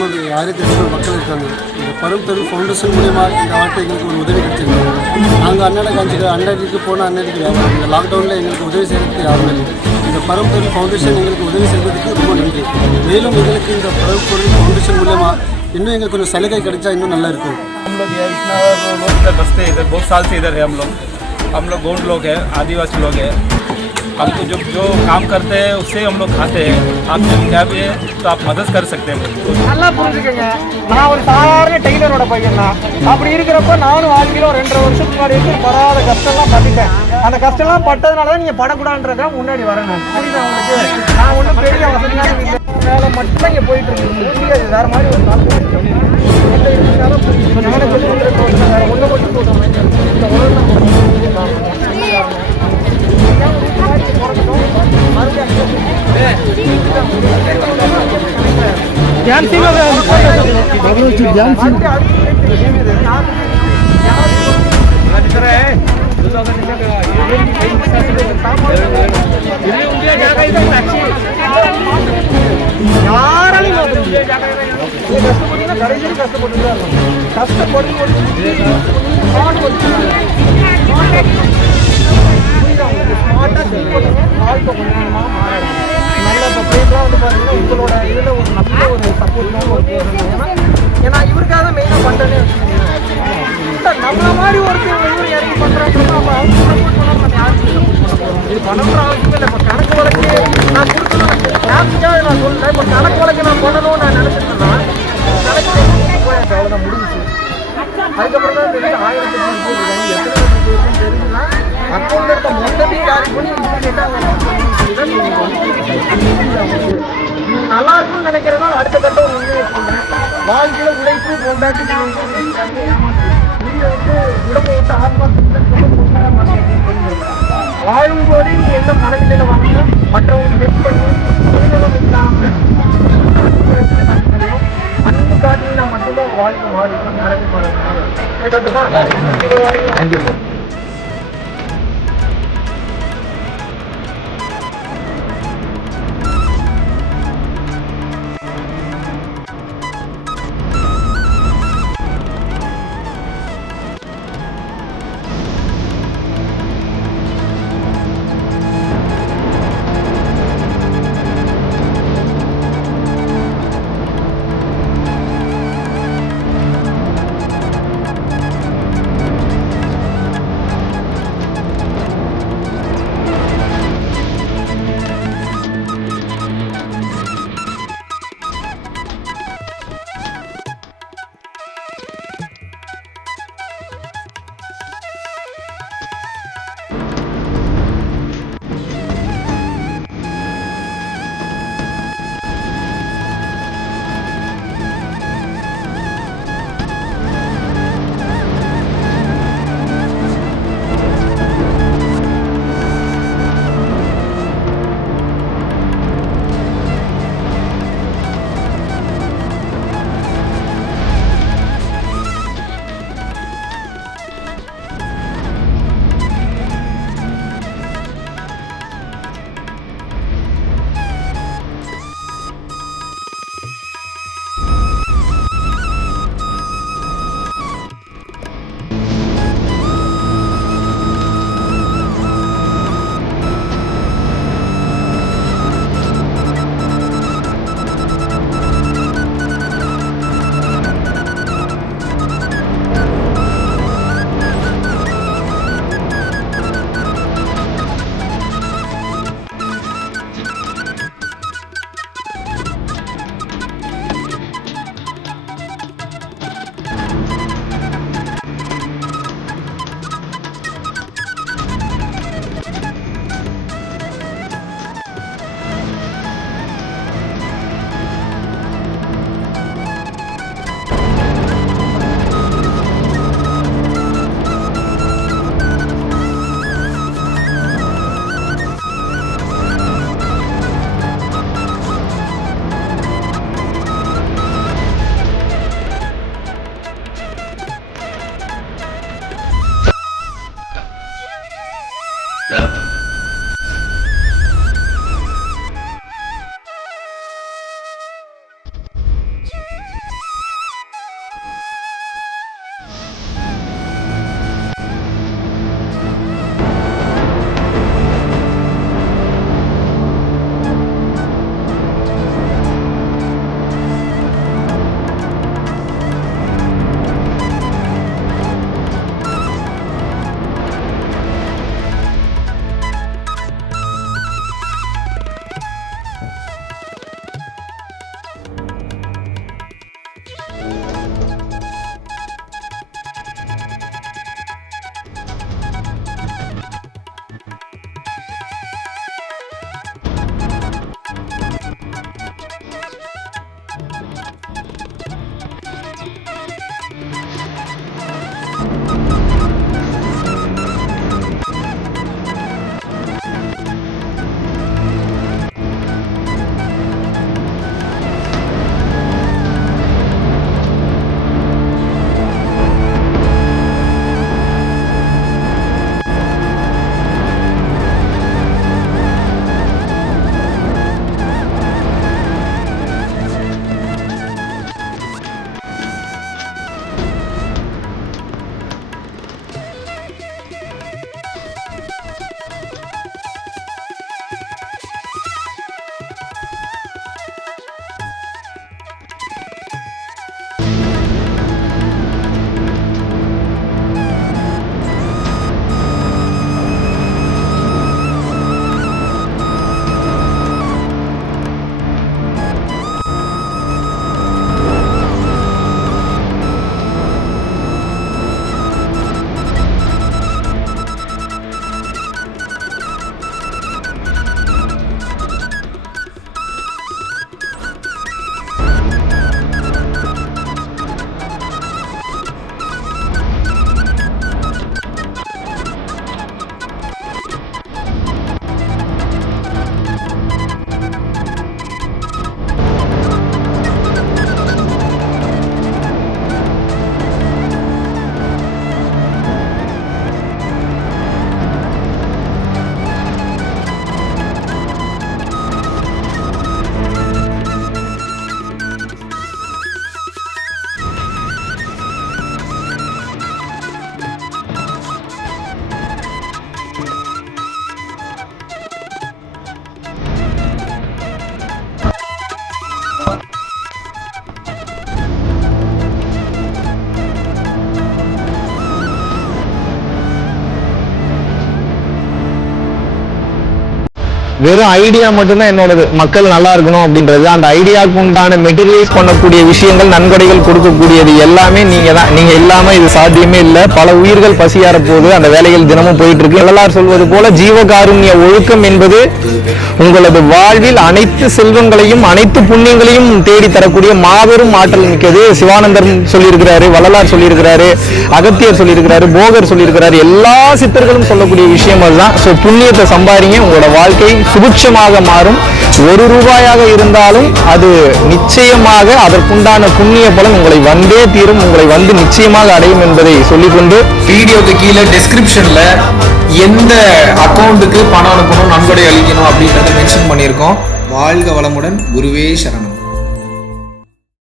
1800 மக்கள் இருக்காங்க. இந்த பரும் தெரு ஃபவுண்டேஷன் மூலிமா இந்த ஆட்டை எங்களுக்கு ஒரு உதவி கிடைச்சிருக்காங்க. நாங்கள் அன்னடைக்கு போன அன்னடைக்கு வியாபாரம் இந்த லாக்டவுனில் எங்களுக்கு உதவி செய்கிறதுக்கு யாரும் இல்லை. இந்த பரும் தெரு ஃபவுண்டேஷன் எங்களுக்கு உதவி செய்வதற்கு ரொம்ப நன்றி. மேலும் எங்களுக்கு இந்த பரும் தெரு ஃபவுண்டேஷன் மூலிமா இன்னும் எங்களுக்கு கொஞ்சம் சலுகை கிடைச்சா இன்னும் நல்லா இருக்கும். हम लोग इतना लोग इधर बसते हैं, इधर बहुत साल से इधर है हम लोग गोंड लोग हैं, आदिवासी लोग हैं। हम तो जो काम करते हैं उससे हम लोग खाते हैं। आपसे क्या भी है तो आप मदद कर सकते हैं। நல்லா புரிஞ்சுக்கங்க, நான் ஒரு சாதாரண டெய்லரோட பையன் தான். அப்படி இருக்கிறப்ப நானும் 6 கிலோ 2.5 வருஷத்துக்கு முன்னாடி வரைக்கும் படாத கஷ்டம்லாம் பட்டுட்டேன். அந்த கஷ்டம்லாம் பட்டதுனால தான் நீங்கள் படக்கூடாதுன்றதா முன்னாடி வரணும். புரியுதா உங்களுக்கு? நான் ஒன்றும் பெரிய வசதியான வீட்டில் வேலை மட்டும் இங்கே போயிட்டு இருக்கு. அது வேறு மாதிரி ஒரு நாள் வேறு ஒன்று மட்டும் சொல்கிறோம். இந்த உலகம் யாராலையும் கஷ்டப்பட்டு நல்ல இப்போ பேர்லாம் வந்து பார்த்தீங்கன்னா உங்களோட இதில் ஒரு நல்ல ஒரு சப்போர்ட்லாம் ஒரு ஏன்னா இவருக்காக தான் மெயினாக பண்ணுறேன்னு நம்மள மாதிரி ஒருத்தர் இவர் இறங்கி பண்ணுறாங்கன்னா அப்போ அவங்க சப்போர்ட் பண்ணாமல் நம்ம யாருக்கு சப்போர்ட் பண்ண போகிறோம்? இது பண்ணணுன்ற அவசியம் இல்லை. இப்போ கணக்கு வழக்கு நான் கொடுக்கணும் ஹாப்பியாக நான் சொல்லலை. இப்போ கணக்கு வழக்கு நான் பண்ணணும்னு நான் நினச்சிருந்தேன்னா கணக்கு போயாச்சு, அவ்வளோதான் முடிஞ்சிச்சு. அதுக்கப்புறம் தான் தெரியுது 1000 எத்தனை தெரிஞ்சுன்னா அக்கௌண்ட்டில் இருக்க மொத்தத்தையும் கேரி பண்ணி நல்லா இருக்கும்னு நினைக்கிறதா அடுத்த கட்டம் ஒரு உண்மையை சொல்றேன். வாழ்க்கையில் உழைப்பு கொண்டாட்டி உடம்பை விட்டு வாழும் போது நீங்க எந்த மனநிலையில வாங்கணும், மற்றவங்க செக் பண்ணி சுயநலம் இல்லாமல் அன்பு காட்டினா மட்டும்தான் வாழ்க்கை மாறி நடக்க மாறும். வெறும் ஐடியா மட்டும்தான் என்னோடது, மக்கள் நல்லா இருக்கணும் அப்படின்றது. அந்த ஐடியாவுக்கு உண்டான மெட்டீரியலைஸ் பண்ணக்கூடிய விஷயங்கள், நன்கொடைகள் கொடுக்கக்கூடியது எல்லாமே நீங்க தான். நீங்க இல்லாம இது சாத்தியமே இல்லை. பல உயிர்கள் பசியார போது அந்த வேலைகள் தினமும் போயிட்டு இருக்கு. வள்ளலார் சொல்வது போல ஜீவகாருண்ய ஒழுக்கம் என்பது உங்களது வாழ்வில் அனைத்து செல்வங்களையும் அனைத்து புண்ணியங்களையும் தேடி தரக்கூடிய மாபெரும் ஆற்றல் மிக்கது. சிவானந்தர் சொல்லியிருக்கிறாரு, வள்ளலார் சொல்லியிருக்கிறாரு, அகத்தியர் சொல்லியிருக்கிறாரு, போகர் சொல்லியிருக்கிறாரு. எல்லா சித்தர்களும் சொல்லக்கூடிய விஷயம் அதுதான். ஸோ புண்ணியத்தை சம்பாதிங்க, உங்களோட வாழ்க்கை சுபிட்சமாக மாறும். ₹1 இருந்தாலும் அது நிச்சயமாக அதற்குண்டான புண்ணிய பலன் உங்களை வந்தே தீரும், உங்களை வந்து நிச்சயமாக அடையும் என்பதை சொல்லிக்கொண்டு வீடியோக்கு கீழே டெஸ்கிரிப்ஷன்ல எந்த அக்கௌண்ட்டுக்கு பணம் அனுப்பணும், நன்கொடை அளிக்கணும் அப்படின்றத மென்ஷன் பண்ணியிருக்கோம். வாழ்க வளமுடன். குருவே சரணம்.